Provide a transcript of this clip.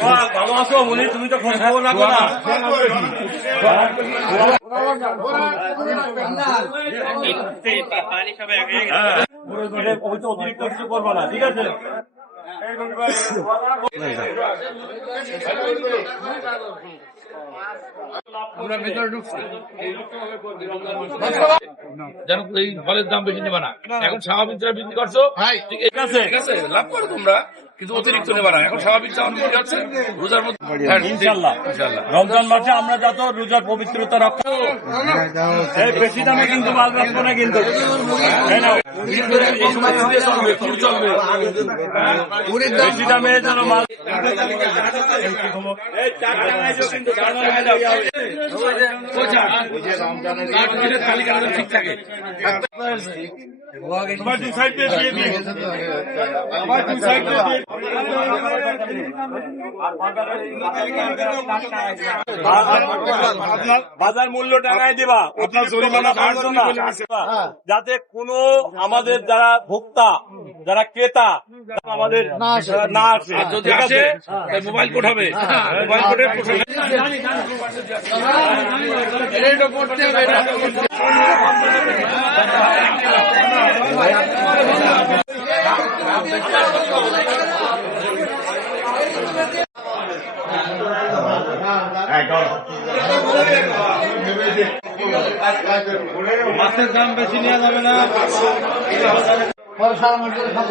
ভালো আছো মনি তুমি তো খোঁজ খবর রাখো না ওই তো অতিরিক্ত কিছু করব না ঠিক আছে আমরা ভেতরে ঢুকছি যেন এই ফলের দাম বেশি নেবে না। এখন স্বাভাবিক বিক্রি করছ ঠিক আছে লাভ করো তোমরা। কিন্তু অতিরিক্ত নেবে না এখন স্বাভাবিক দাম বিক্রি করছে রোজার মধ্যে ইনশাল্লাহ রমজান মাসে আমরা যত রোজার পবিত্রতা রাখব বেশি দামে কিন্তু মাল রাখব না কিন্তু। বেশি দামে যেন মাল ঠিক থাকে। তোমার দু সাইড দিয়ে দিয়ে দিই। আমার দু সাইড দিয়ে দিয়ে বাজার মূল্য টাকায় দিবা। আপনার জরিমানা বাড়ছো না। যাতে কোনো আমাদের যারা ভোক্তা যারা ক্রেতা আমাদের না আসে। যদি আসে মোবাইল কোড হবে। মোবাইল প্রথমে মাছের দাম বেশি নেওয়া যাবে না। সারা মাস ধরে খাব